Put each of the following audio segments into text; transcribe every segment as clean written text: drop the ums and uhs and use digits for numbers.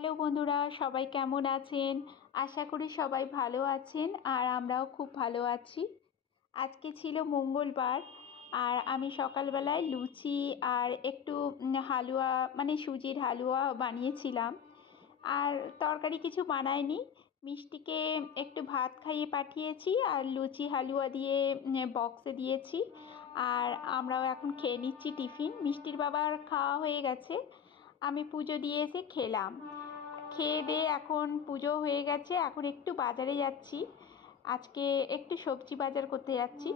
Hello বন্ধুরা, সবাই কেমন আছেন? আশা করি সবাই ভালো আছেন আর আমরাও খুব ভালো আছি। আজকে ছিল মঙ্গলবার আর আমি সকালবেলায় লুচি আর একটু হালুয়া মানে সুজির হালুয়া বানিয়েছিলাম। আর তরকারি কিছু বানাইনি, মিষ্টিকে একটু ভাত খাইয়ে পাঠিয়েছি আর লুচি হালুয়া দিয়ে বক্সে দিয়েছি। আর আমরাও এখন খেয়ে নিচ্ছি টিফিন। মিষ্টির বাবার খাওয়া হয়ে গেছে, আমি পুজো দিয়ে এসে খেলাম। খেয়ে দিয়ে এখন পুজো হয়ে গেছে, এখন একটু বাজারে যাচ্ছি। আজকে একটু সবজি বাজার করতে যাচ্ছি।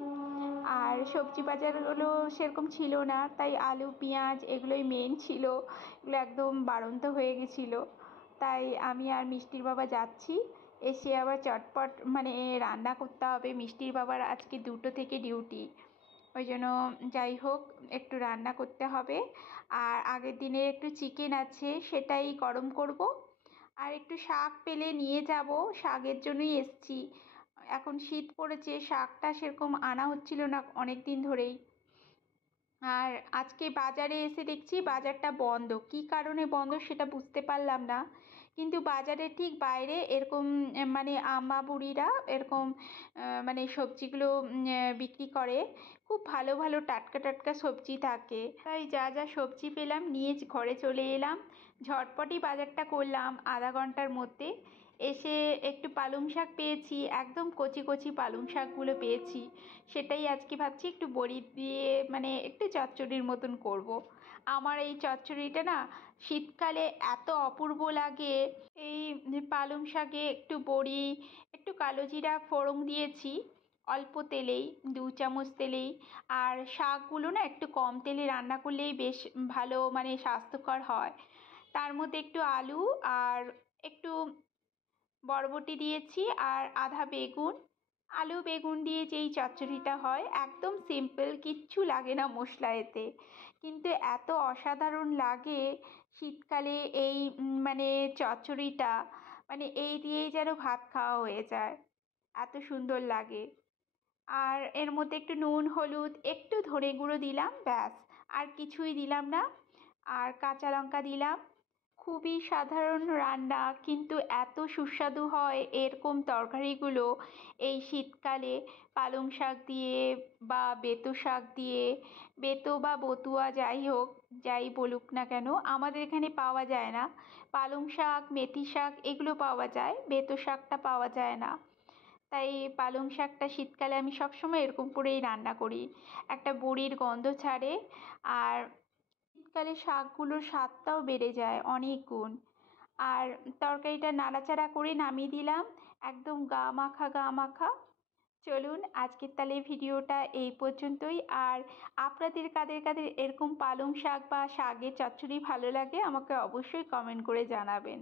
আর সবজি বাজারগুলো সেরকম ছিল না, তাই আলু পেঁয়াজ এগুলোই মেন ছিল, এগুলো একদম বাড়ন্ত হয়ে গেছিলো। তাই আমি আর মিষ্টির বাবা যাচ্ছি। এসে আবার চটপট মানে রান্না করতে হবে। মিষ্টির বাবার আজকে 2টো থেকে ডিউটি, ওই জন্য যাই হোক একটু রান্না করতে হবে। আর আগের দিনে একটু চিকেন আছে, সেটাই গরম করব। আর একটু শাক পেলে নিয়ে যাব, শাকের জন্যই এসছি। এখন শীত পড়েছে, শাকটা সেরকম আনা হচ্ছিল না অনেক দিন ধরেই। আর আজকে বাজারে এসে দেখছি বাজারটা বন্ধ, কী কারণে বন্ধ সেটা বুঝতে পারলাম না। কিন্তু বাজারের ঠিক বাইরে এরকম মানে আম্মা বুড়িরা এরকম মানে সবজিগুলো বিক্রি করে। খুব ভালো ভালো টাটকা টাটকা সবজি থাকে, তাই যা যা সবজি পেলাম নিয়ে ঘরে চলে এলাম। ঝটপটই বাজারটা করলাম আধা ঘন্টার মধ্যে। এসে একটু পালং শাক পেয়েছি, একদম কচি কচি পালং শাকগুলো পেয়েছি। সেটাই আজকে ভাবছি একটু বড়ি দিয়ে মানে একটু চচ্চড়ির মতন করব। আমার এই চচ্চড়িটা না শীতকালে এত অপূর্ব লাগে। এই পালং শাকে একটু বড়ি, একটু কালো জিরা ফোড়ন দিয়েছি অল্প তেলেই, 2 চামচ তেলেই। আর শাকগুলো না একটু কম তেলে রান্না করলেই বেশ ভালো, মানে স্বাস্থ্যকর হয়। তার মধ্যে একটু আলু আর একটু বরবটি দিয়েছি আর আধা বেগুন। আলু বেগুন দিয়ে যেই চচ্চড়িটা হয় একদম সিম্পল, কিচ্ছু লাগে না মশলা এতে, কিন্তু এত অসাধারণ লাগে শীতকালে এই মানে চচ্চড়িটা, মানে এই দিয়েই যেন ভাত খাওয়া হয়ে যায়, এত সুন্দর লাগে। আর এর মধ্যে একটু নুন হলুদ একটু ধনে গুঁড়ো দিলাম, ব্যাস। আর কিছুই দিলাম না। আর কাঁচা লঙ্কা দিলাম। খুবই সাধারণ রান্না, কিন্তু এত সুস্বাদু হয় এরকম তরকারিগুলো এই শীতকালে। পালং শাক দিয়ে বা বেতো শাক দিয়ে, বেতো বা বতুয়া যাই হোক, যাই বলুক না কেন, আমাদের এখানে পাওয়া যায় না। পালং শাক মেথি শাক এগুলো পাওয়া যায়, বেতো শাকটা পাওয়া যায় না। তাই পালং শাকটা শীতকালে আমি সবসময় এরকম করেই রান্না করি, একটা বড়ির গন্ধ ছাড়ে। আর শীতকালে শাকগুলোর স্বাদটাও বেড়ে যায় অনেক গুণ। আর তরকারিটা নাড়াচাড়া করে নামিয়ে দিলাম, একদম গা মাখা গা মাখা। চলুন আজকের তাহলে ভিডিওটা এই পর্যন্তই। আর আপনাদের কাদের কাদের এরকম পালং শাক বা শাকের চচ্চড়ি ভালো লাগে আমাকে অবশ্যই কমেন্ট করে জানাবেন।